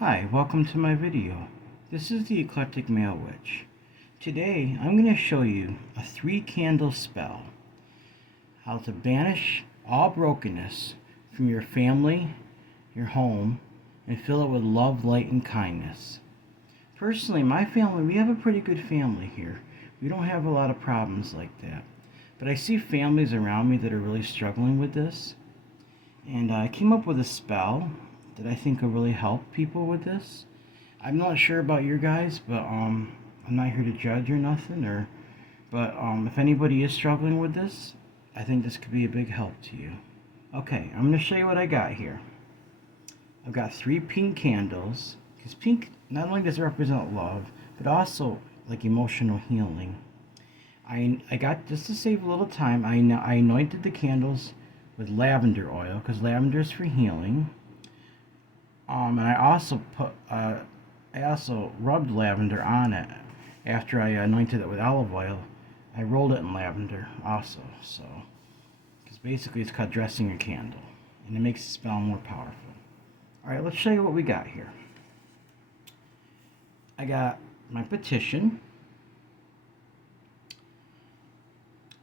Hi, welcome to my video. This is the Eclectic Male Witch. Today I'm going to show you a 3-candle spell. How to banish all brokenness from your family, your home, and fill it with love, light, and kindness. Personally, my family, we have a pretty good family here. We don't have a lot of problems like that. But I see families around me that are really struggling with this. And I came up with a spell that I think will really help people with this. I'm not sure about your guys, but I'm not here to judge or nothing. But if anybody is struggling with this, I think this could be a big help to you. Okay, I'm going to show you what I got here. I've got 3 pink candles, because pink not only does it represent love, but also like emotional healing. I got, just to save a little time, I anointed the candles with lavender oil, because lavender is for healing. And I also rubbed lavender on it after I anointed it with olive oil. I rolled it in lavender also, so because basically it's called dressing a candle, and it makes the spell more powerful. All right, let's show you what we got here. I got my petition,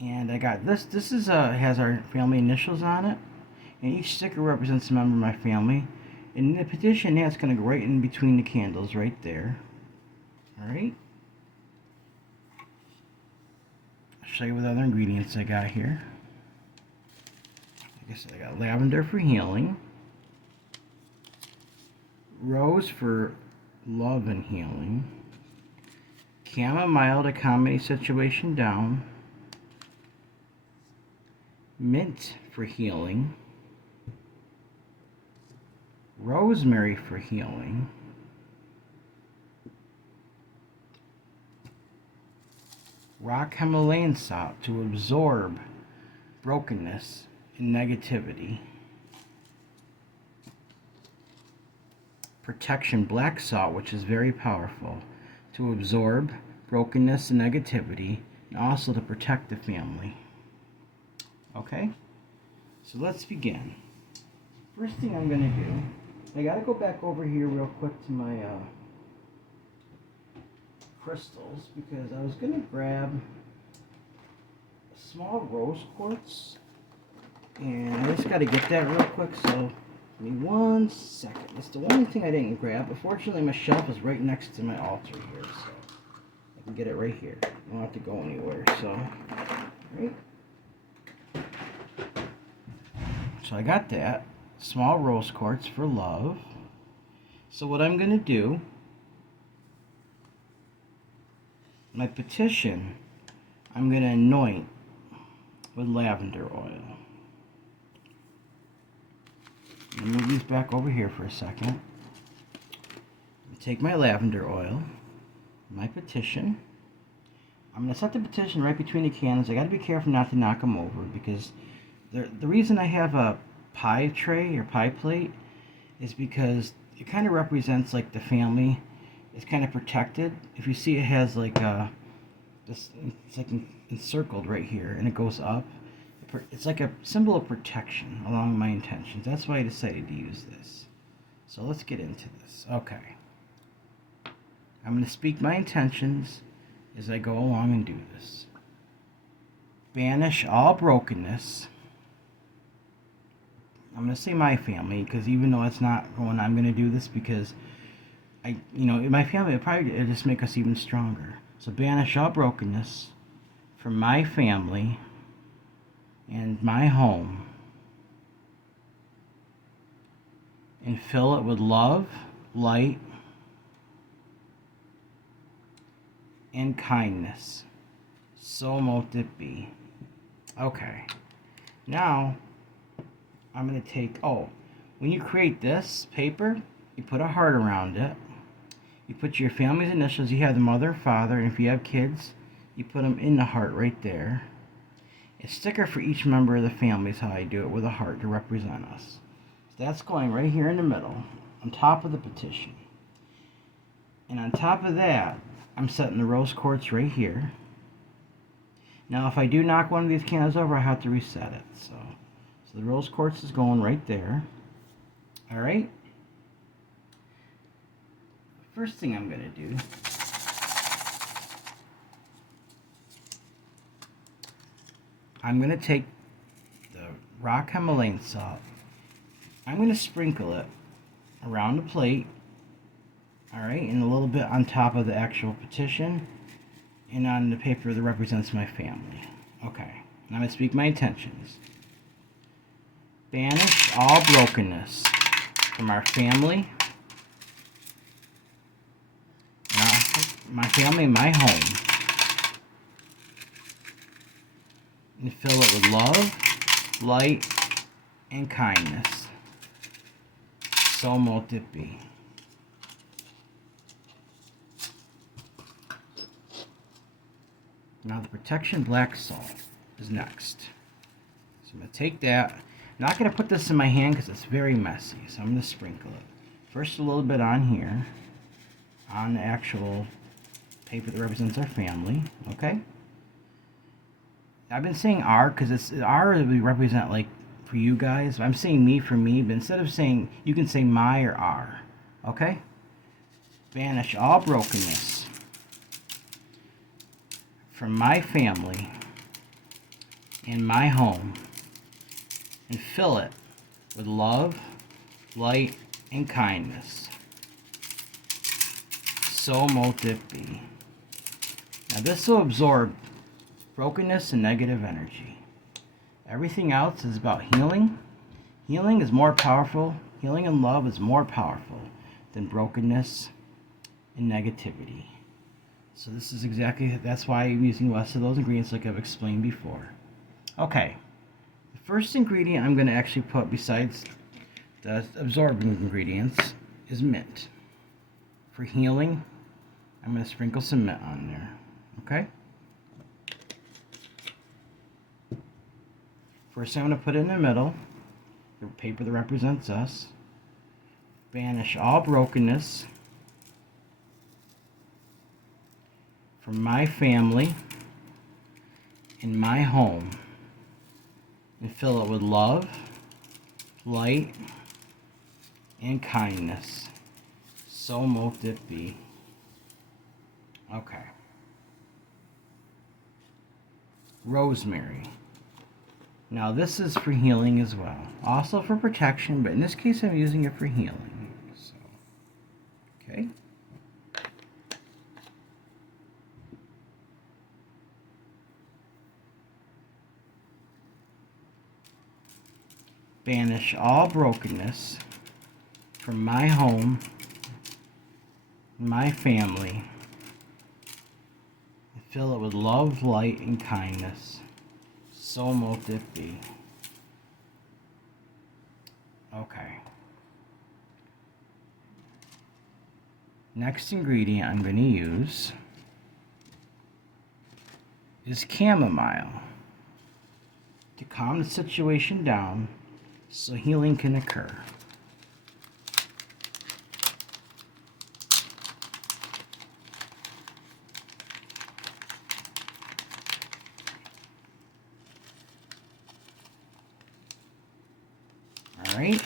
and I got this. This is has our family initials on it, and each sticker represents a member of my family. And the petition, that's going to go right in between the candles, right there. Alright. I'll show you what other ingredients I got here. Like I said, I got lavender for healing, rose for love and healing, chamomile to calm a situation down, mint for healing, rosemary for healing, rock Himalayan salt to absorb brokenness and negativity, protection black salt, which is very powerful, to absorb brokenness and negativity, and also to protect the family. Okay, so let's begin. First thing I'm going to do, I gotta go back over here real quick to my crystals, because I was gonna grab a small rose quartz, and I just gotta get that real quick, so give me 1 second. That's the only thing I didn't grab, but fortunately my shelf is right next to my altar here, so I can get it right here. I don't have to go anywhere, so, right? So I got that. Small rose quartz for love. So what I'm going to do, my petition, I'm going to anoint with lavender oil. Let me move these back over here for a second. Take my lavender oil, my petition. I'm going to set the petition right between the candles. I got to be careful not to knock them over, because the reason I have a pie tray or pie plate is because it kind of represents like the family. It's kind of protected. If you see, it has like this, it's like encircled right here, and it goes up. It's like a symbol of protection along my intentions. That's why I decided to use this. So let's get into this. Okay, I'm going to speak my intentions as I go along and do this. Banish all brokenness. I'm going to say my family, because even though it's not going, I'm going to do this because my family, it'll just make us even stronger. So banish all brokenness from my family and my home, and fill it with love, light, and kindness. So mote it be. Okay. Now, I'm going to take, when you create this paper, you put a heart around it. You put your family's initials. You have the mother, father, and if you have kids, you put them in the heart right there. A sticker for each member of the family is how I do it, with a heart to represent us. So that's going right here in the middle, on top of the petition. And on top of that, I'm setting the rose quartz right here. Now, if I do knock one of these candles over, I have to reset it. So the rose quartz is going right there. Alright? First thing I'm going to do, I'm going to take the rock Himalayan salt. I'm going to sprinkle it around the plate, alright, and a little bit on top of the actual petition and on the paper that represents my family. Okay, now I'm going to speak my intentions. Banish all brokenness from our family, my family and my home, and fill it with love, light, and kindness. So mote it be. Now the protection black salt is next. So I'm going to take that. I'm not going to put this in my hand because it's very messy. So I'm going to sprinkle it. First a little bit on here, on the actual paper that represents our family. Okay? I've been saying R because it's R that we represent, like, for you guys. I'm saying me for me, but instead of saying, you can say my or R. Okay? Banish all brokenness from my family and my home, and fill it with love, light, and kindness. So mote it be. Now this will absorb brokenness and negative energy. Everything else is about healing. Healing is more powerful. Healing and love is more powerful than brokenness and negativity. So this is that's why I'm using less of those ingredients like I've explained before. Okay, the first ingredient I'm going to actually put besides the absorbing ingredients is mint. For healing, I'm going to sprinkle some mint on there. Okay? First I'm going to put it in the middle, the paper that represents us. Banish all brokenness from my family and my home, and fill it with love, light, and kindness. So mote it be. Okay. Rosemary. Now this is for healing as well. Also for protection, but in this case I'm using it for healing. So, okay. Banish all brokenness from my home, my family, and fill it with love, light, and kindness. So mote it be. Okay. Next ingredient I'm going to use is chamomile to calm the situation down so healing can occur. All right.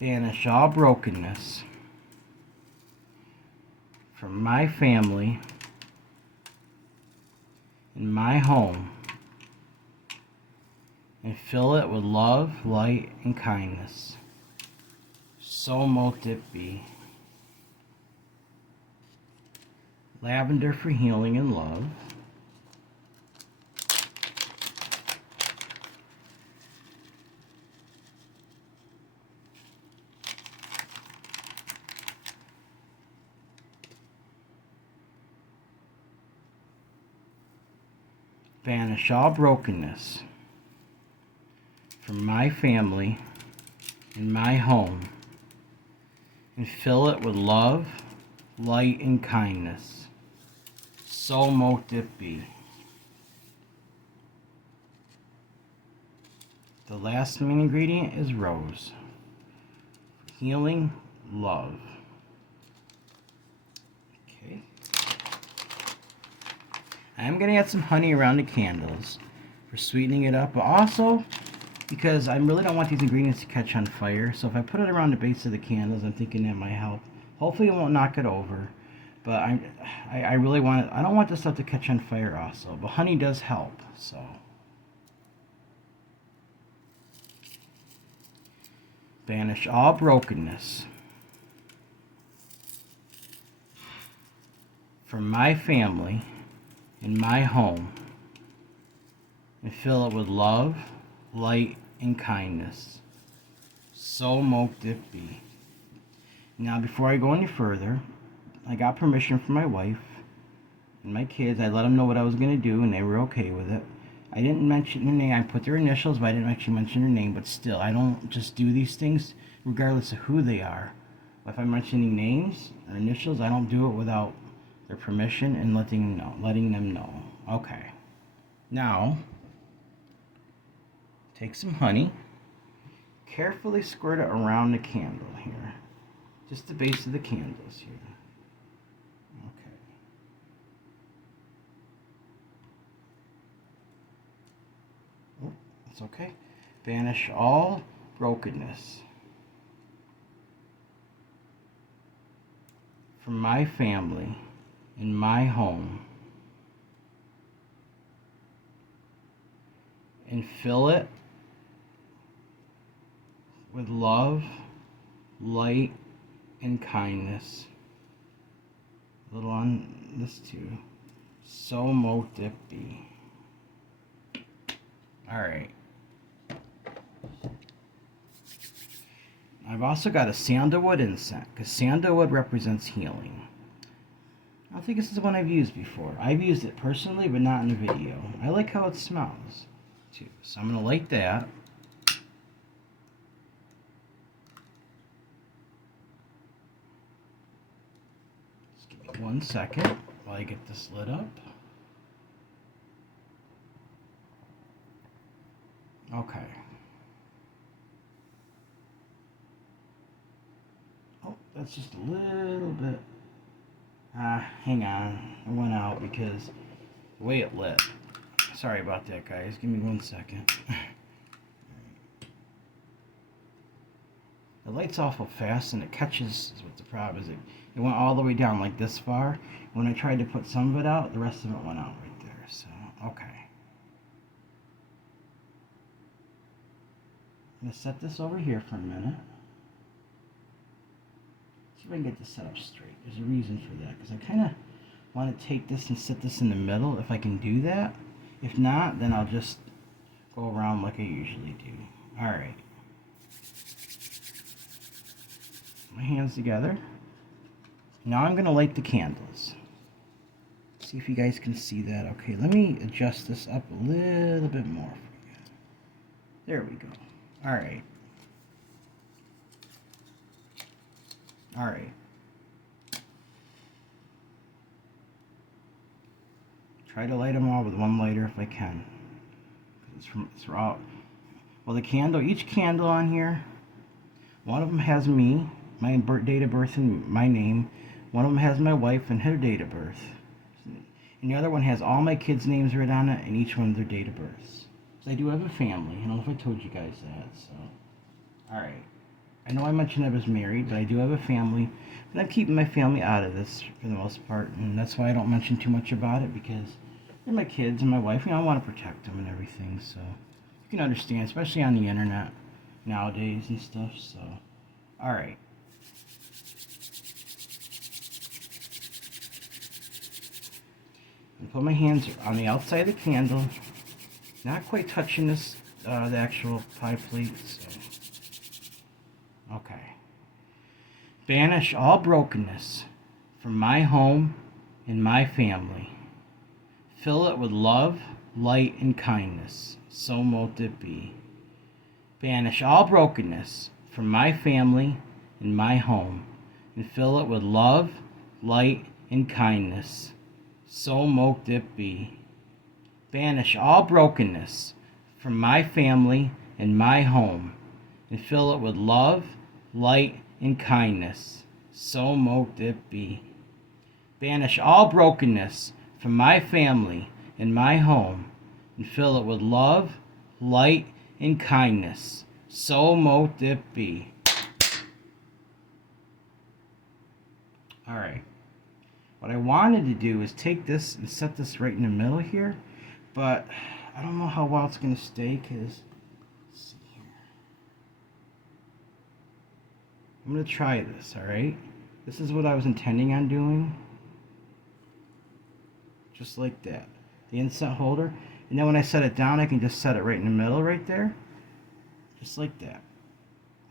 Banish all brokenness from my family and my home, and fill it with love, light, and kindness. So mote it be. Lavender for healing and love. Banish all brokenness from my family and my home, and fill it with love, light, and kindness. So mote it be. The last main ingredient is rose. Healing, love. Okay. I'm going to add some honey around the candles for sweetening it up, but also because I really don't want these ingredients to catch on fire. So if I put it around the base of the candles, I'm thinking that might help. Hopefully it won't knock it over. But I really want it. I don't want this stuff to catch on fire also. But honey does help. So banish all brokenness from my family and my home, and fill it with love, light, and kindness. So mote it be. Now, before I go any further, I got permission from my wife and my kids. I let them know what I was going to do, and they were okay with it. I didn't mention their name. I put their initials, but I didn't actually mention their name. But still, I don't just do these things regardless of who they are. If I'm mentioning names or initials, I don't do it without their permission and letting them know. Okay. Now, take some honey. Carefully squirt it around the candle here. Just the base of the candles here. Okay. Oh, that's okay. Banish all brokenness from my family in my home, and fill it with love, light, and kindness. A little on this too. So mote it be. Alright. I've also got a sandalwood incense, because sandalwood represents healing. I don't think this is the one I've used before. I've used it personally, but not in a video. I like how it smells, too. So I'm going to light that. Just give me 1 second while I get this lit up. Okay. Oh, that's just a little bit. Hang on. It went out because the way it lit. Sorry about that, guys. Give me 1 second. The light's awful fast and it catches is what the problem is. It went all the way down like this far. When I tried to put some of it out, the rest of it went out right there. So, okay. I'm going to set this over here for a minute. See if I can get this set up straight. There's a reason for that, because I kind of want to take this and sit this in the middle if I can do that. If not, then I'll just go around like I usually do. Alright. My hands together. Now I'm going to light the candles. See if you guys can see that. Okay, let me adjust this up a little bit more for you. There we go. Alright. Alright. Try to light them all with one lighter if I can. It's raw. Well, the candle, each candle on here, one of them has me, my date of birth and my name. One of them has my wife and her date of birth. And the other one has all my kids' names written on it and each one their date of birth. So I do have a family. I don't know if I told you guys that. So, alright. I know I mentioned I was married, but I do have a family. But I'm keeping my family out of this for the most part. And that's why I don't mention too much about it, because they're my kids and my wife. You know, I want to protect them and everything. So you can understand, especially on the internet nowadays and stuff. So, alright. And put my hands on the outside of the candle, not quite touching this, the actual pie plate. So. Okay. Banish all brokenness from my home and my family. Fill it with love, light, and kindness. So mote it be. Banish all brokenness from my family and my home, and fill it with love, light, and kindness. So mote it be. Banish all brokenness from my family and my home, and fill it with love, light, and kindness. So mote it be. Banish all brokenness from my family and my home, and fill it with love, light, and kindness. So mote it be. Alright. What I wanted to do is take this and set this right in the middle here, but I don't know how well it's going to stay, because let's see here. I'm going to try this, alright? This is what I was intending on doing. Just like that. The incense holder. And then when I set it down, I can just set it right in the middle right there. Just like that.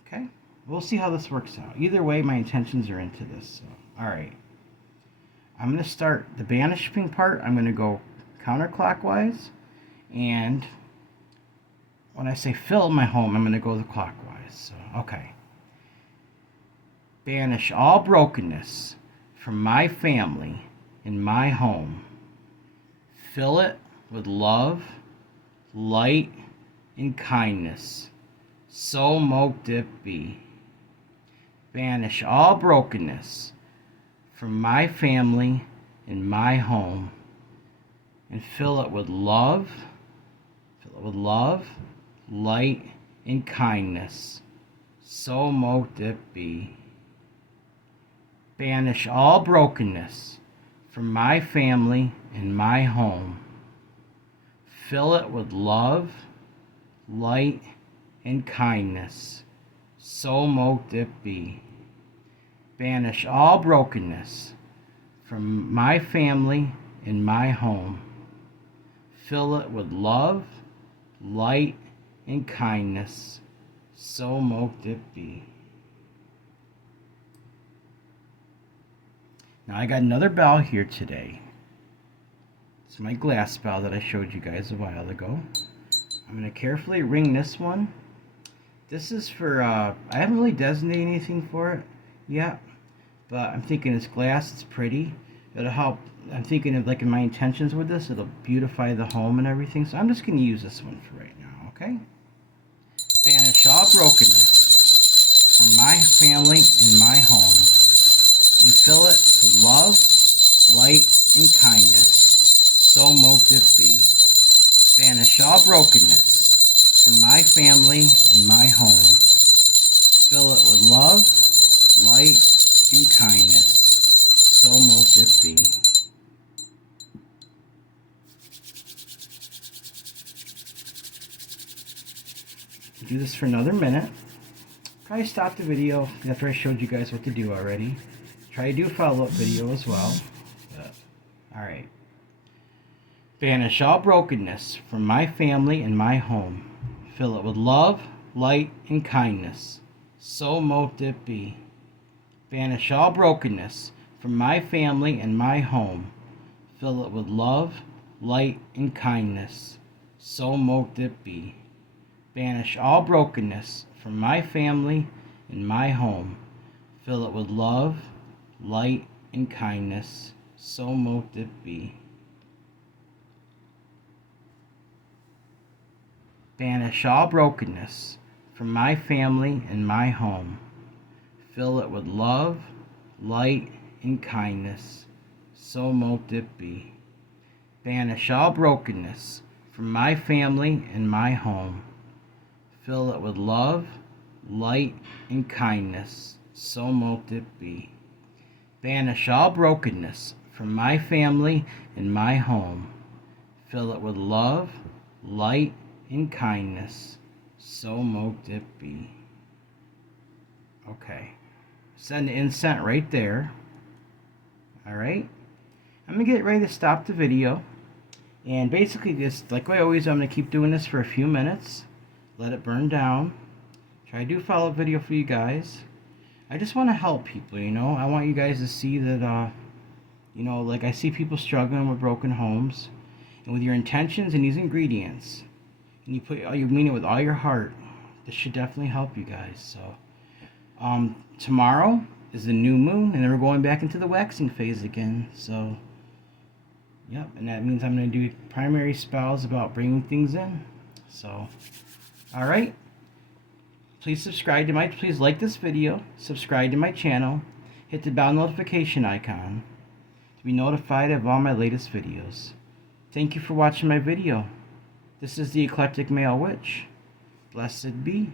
Okay? We'll see how this works out. Either way, my intentions are into this. So, alright. I'm going to start the banishing part. I'm going to go counterclockwise. And when I say fill my home, I'm going to go the clockwise. So, okay. Banish all brokenness from my family and my home. Fill it with love, light, and kindness. So mote it be. Banish all brokenness from my family and my home, and fill it with love, light, and kindness. So mote it be. Banish all brokenness from my family and my home. Fill it with love, light, and kindness. So mote it be. Banish all brokenness from my family and my home. Fill it with love, light, and kindness. So mote it be. Now I got another bell here today. It's my glass bell that I showed you guys a while ago. I'm going to carefully ring this one. This is for, I haven't really designated anything for it yet, but I'm thinking it's glass, it's pretty. It'll help, I'm thinking of like in my intentions with this, it'll beautify the home and everything. So I'm just going to use this one for right now, okay? Banish all brokenness from my family and my home, and fill it with love, light, and kindness. So mote it be. Banish all brokenness from my family and my home. Fill it with love, light, and kindness. So mote it be. Do this for another minute. Probably stop the video after I showed you guys what to do already. Try to do a follow-up video as well. Alright. Banish all brokenness from my family and my home. Fill it with love, light, and kindness. So mote it be. Banish all brokenness from my family and my home. Fill it with love, light, and kindness. So mote it be. Banish all brokenness from my family and my home. Fill it with love, light, and kindness. So mote it be. Banish all brokenness from my family and my home. Fill it with love, light, and kindness. So mote it be. Banish all brokenness from my family and my home. Fill it with love, light, and kindness. So mote it be. Banish all brokenness from my family and my home. Fill it with love, light, and kindness. So mote it be. Okay. Send the incense right there. Alright. I'm going to get ready to stop the video. And basically just, like I always, I'm going to keep doing this for a few minutes. Let it burn down. Try to do a follow-up video for you guys. I just want to help people, you know. I want you guys to see that, you know, like I see people struggling with broken homes. And with your intentions and these ingredients, and you mean it with all your heart, this should definitely help you guys. So, tomorrow is the new moon, and then we're going back into the waxing phase again. So, yep, and that means I'm going to do primary spells about bringing things in. So, alright. Please please like this video, subscribe to my channel, hit the bell notification icon to be notified of all my latest videos. Thank you for watching my video. This is the Eclectic Male Witch. Blessed be.